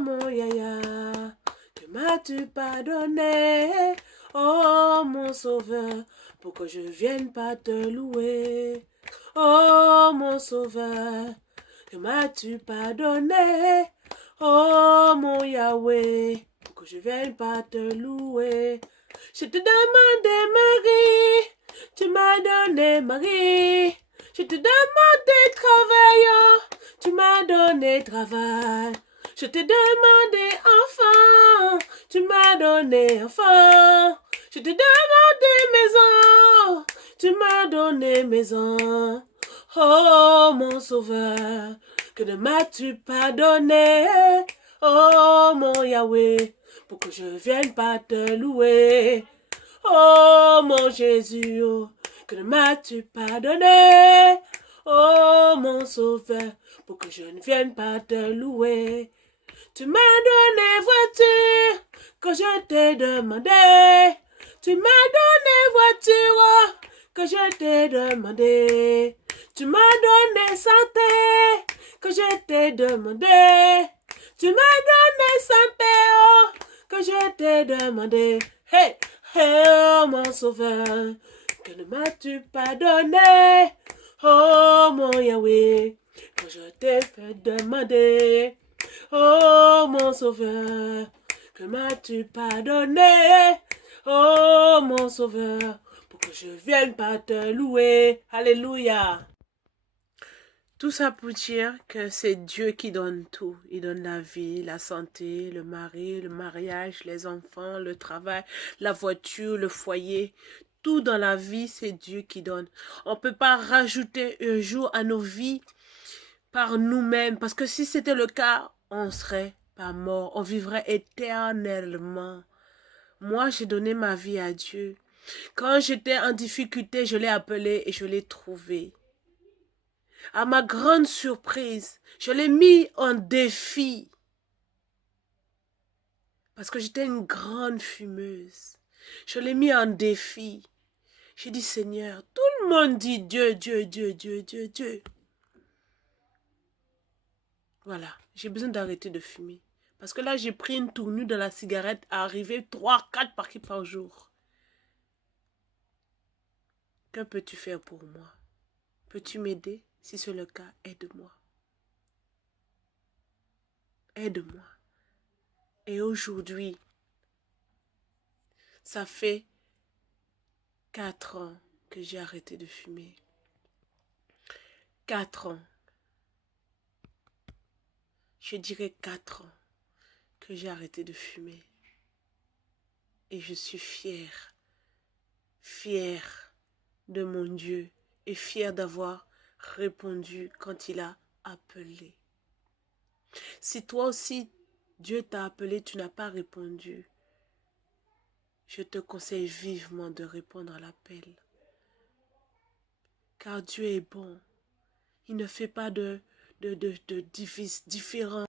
mon yaya, que m'as-tu pardonné? Oh mon sauveur, pour que je vienne pas te louer. Oh mon sauveur, que m'as-tu pardonné? Oh mon Yahweh, pour que je vienne pas te louer. Je te demandais Marie, tu m'as donné Marie. Je te demandais travail, tu m'as donné travail. Je te demandais enfant, tu m'as donné enfant. Je te demandais maison, tu m'as donné maison. Oh mon sauveur, que ne m'as-tu pardonné? Oh mon Yahweh, pour que je vienne pas te louer. Oh mon Jésus, oh, que ne m'as-tu pardonné? Oh mon sauveur, pour que je ne vienne pas te louer. Tu m'as donné voiture que je t'ai demandé. Tu m'as donné voiture que je t'ai demandé. Tu m'as donné santé que je t'ai demandé. Tu m'as donné santé que je t'ai demandé. Hey, hey, oh mon sauveur, que ne m'as-tu pas donné? Oh mon Yahweh, que je t'ai fait demander. Oh mon sauveur, que m'as-tu pardonné? Oh mon sauveur, pour que je vienne pas te louer. Alléluia. Tout ça pour dire que c'est Dieu qui donne tout. Il donne la vie, la santé, le mari, le mariage, les enfants, le travail, la voiture, le foyer. Tout dans la vie, c'est Dieu qui donne. On ne peut pas rajouter un jour à nos vies par nous-mêmes. Parce que si c'était le cas, on ne serait pas mort. On vivrait éternellement. Moi, j'ai donné ma vie à Dieu. Quand j'étais en difficulté, je l'ai appelé et je l'ai trouvé. À ma grande surprise, je l'ai mis en défi. Parce que j'étais une grande fumeuse. Je l'ai mis en défi. J'ai dit, Seigneur, tout le monde dit Dieu, Dieu, Dieu, Dieu, Dieu, Dieu. Voilà, j'ai besoin d'arrêter de fumer. Parce que là, j'ai pris une tournure de la cigarette à arriver 3-4 paquets par jour. Que peux-tu faire pour moi? Peux-tu m'aider? Si c'est le cas, aide-moi. Aide-moi. Et aujourd'hui, ça fait 4 ans que j'ai arrêté de fumer. 4 ans. Je dirais 4 ans que j'ai arrêté de fumer. Et je suis fière. Fière de mon Dieu. Et fière d'avoir répondu quand il a appelé. Si toi aussi, Dieu t'a appelé, tu n'as pas répondu, je te conseille vivement de répondre à l'appel. Car Dieu est bon. Il ne fait pas de différence.